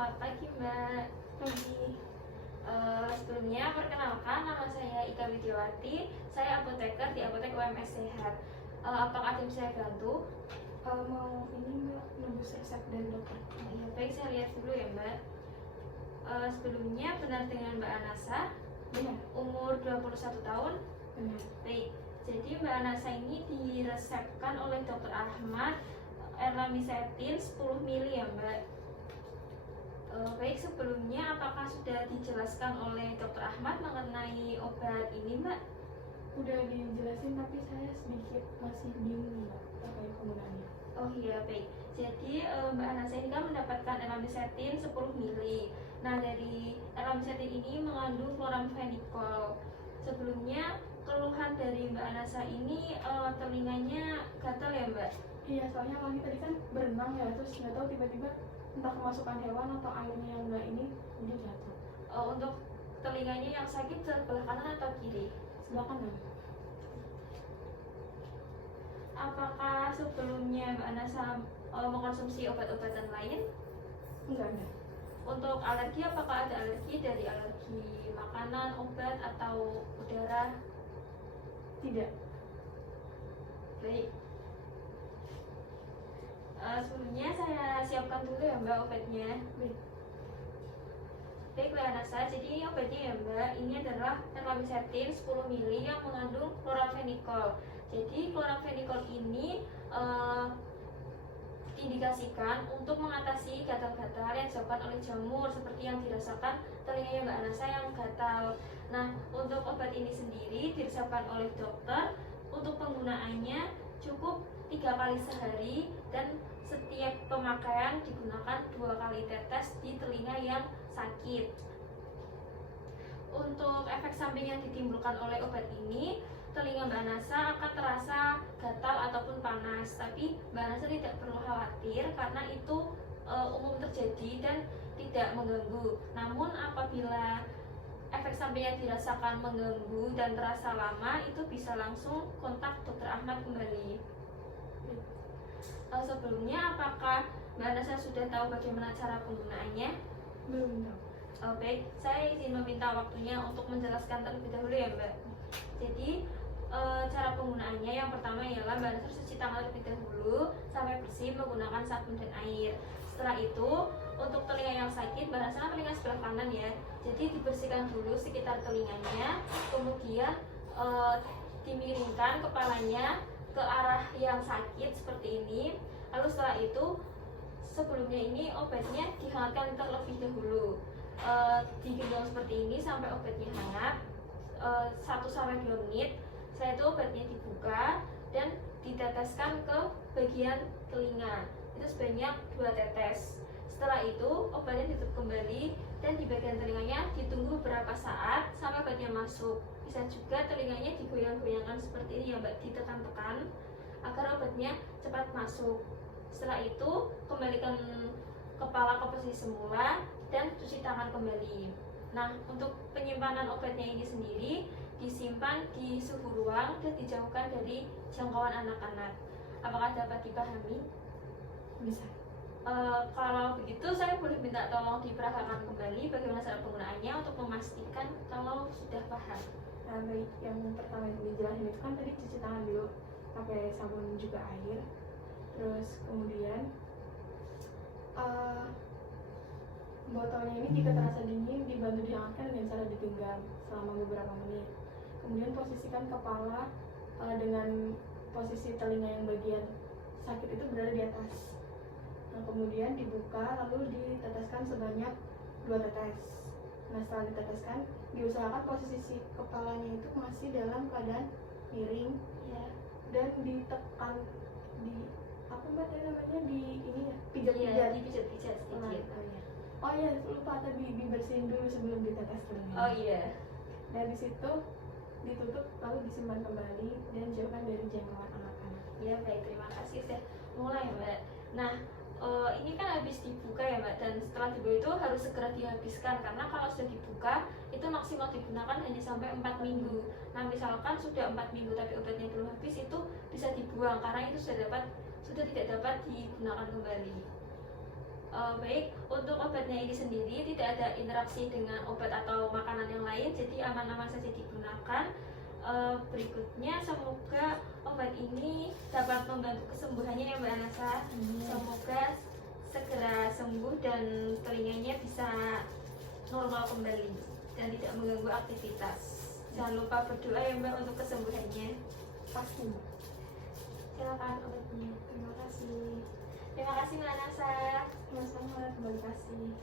selamat pagi Mbak. Pagi. Sebelumnya perkenalkan, nama saya Ika Widiawati. Saya apoteker di Apotek UMS Sehat. Apakah ada yang bisa saya bantu? Mau ini Mbak nebus resep dari dokter. Ya, baik, saya lihat dulu ya Mbak. Sebelumnya benar dengan Mbak Anasa, Benar. umur 21 tahun. Benar. Baik, jadi Mbak Anasa ini diresepkan oleh Dr. Ahmad Erlamisetin 10 mili ya Mbak. Baik, sebelumnya apakah sudah dijelaskan oleh Dr. Ahmad mengenai obat ini Mbak? Udah dijelasin tapi saya sedikit masih bingung Mbak terkait penggunaannya. Oh iya, baik. Jadi Mbak Anasa ini kan mendapatkan erlamisetin 10 mili. Nah, dari erlamisetin ini mengandung chloramphenicol. Sebelumnya keluhan dari Mbak Anasa ini telinganya gatal ya Mbak? Iya, soalnya lagi tadi kan berenang ya, terus nggak tahu tiba-tiba entah kemasukan hewan atau airnya yang nggak ini jadi jatuh. Untuk telinganya yang sakit sebelah kanan atau kiri? Sebelah kanan. Apakah sebelumnya Mbak Anasa mengkonsumsi obat-obatan lain? Enggak ada. Untuk alergi, apakah ada alergi dari alergi makanan, obat, atau udara? Tidak. Baik. Sebelumnya saya siapkan dulu ya Mbak obatnya. Baik. Baik Mbak Anasa, jadi obatnya ya Mbak, ini adalah erlamisetin 10 mili yang mengandung chloramphenicol. Jadi chloramphenicol ini diindikasikan untuk mengatasi gatal-gatal yang disebabkan oleh jamur seperti yang dirasakan telinganya Mbak Anasa yang gatal. Nah, untuk obat ini sendiri diresepkan oleh dokter. Untuk penggunaannya cukup 3 kali sehari dan setiap pemakaian digunakan 2 kali tetes di telinga yang sakit. Untuk efek samping yang ditimbulkan oleh obat ini, telinga Mbak Anasa akan terasa gatal ataupun panas, tapi Mbak Anasa tidak perlu khawatir karena itu umum terjadi dan tidak mengganggu. Namun apabila efek samping yang dirasakan mengganggu dan terasa lama, itu bisa langsung kontak Dr. Ahmad kembali. Sebelumnya apakah Mbak Anasa sudah tahu bagaimana cara penggunaannya? Belum tahu. Baik, saya izin meminta waktunya untuk menjelaskan terlebih dahulu ya Mbak. Jadi cara penggunaannya yang pertama ialah Mbak Anasa cuci tangan terlebih dahulu sampai bersih menggunakan sabun dan air. Setelah itu untuk telinga yang sakit, Mbak Anasa kan telinga sebelah kanan ya. Jadi dibersihkan dulu sekitar telinganya, kemudian dimiringkan kepalanya ke arah yang sakit seperti ini. Lalu setelah itu sebelumnya ini obatnya dihangatkan terlebih dahulu. Digendong seperti ini sampai obatnya hangat 1-2 menit. Setelah itu obatnya dibuka dan diteteskan ke bagian telinga. Itu sebanyak 2 tetes. Setelah itu obatnya ditutup kembali dan di bagian telinganya ditunggu beberapa saat sampai obatnya masuk. Bisa juga telinganya digoyang-goyangkan seperti ini ya Mbak, ditekan-tekan agar obatnya cepat masuk. Setelah itu kembalikan kepala ke posisi semula dan cuci tangan kembali. Nah, untuk penyimpanan obatnya ini sendiri disimpan di suhu ruang dan dijauhkan dari jangkauan anak-anak. Apakah dapat dipahami? Bisa. Kalau begitu saya boleh minta tolong diperagakan kembali bagaimana cara penggunaannya untuk memastikan kalau sudah paham. Nah, baik, yang pertama yang dijelasin itu kan tadi cuci tangan dulu pakai sabun juga air. Terus kemudian botolnya ini jika terasa dingin dibantu dihangatkan dengan cara digenggam selama beberapa menit. Kemudian posisikan kepala dengan posisi telinga yang bagian sakit itu berada di atas. Nah, kemudian dibuka lalu diteteskan sebanyak 2 tetes. Nah, setelah diteteskan diusahakan posisi kepalanya itu masih dalam keadaan miring Ya. dan ditekan di apa Mbak tadi namanya di ini ya pijat-pijat. Iya, dipijat-pijat sedikit. Oh iya, lupa tadi dibersihin dulu sebelum ditetes telinga. Oh iya. Dan di situ ditutup lalu disimpan kembali dan jauhkan dari jangkauan anak-anak. Ya baik, terima kasih sudah mulai Mbak. Nah, ini kan habis dibuka ya Mbak, dan setelah dibuka itu harus segera dihabiskan karena kalau sudah dibuka itu maksimal digunakan hanya sampai 4 minggu. Nah, misalkan sudah 4 minggu tapi obatnya belum habis, itu bisa dibuang karena itu sudah tidak dapat digunakan kembali. Baik, untuk obatnya ini sendiri tidak ada interaksi dengan obat atau makanan yang lain, jadi aman-aman saja digunakan. Berikutnya, semoga obat ini dapat membantu kesembuhannya ya Mbak Anasa. Semoga segera sembuh dan telinganya bisa normal kembali dan tidak mengganggu aktivitas. Jangan lupa berdoa ya Mbak untuk kesembuhannya. Pasti Mbak. Silakan obatnya. Terima kasih. Terima kasih Mbak Anasa. Sama-sama, terima kasih.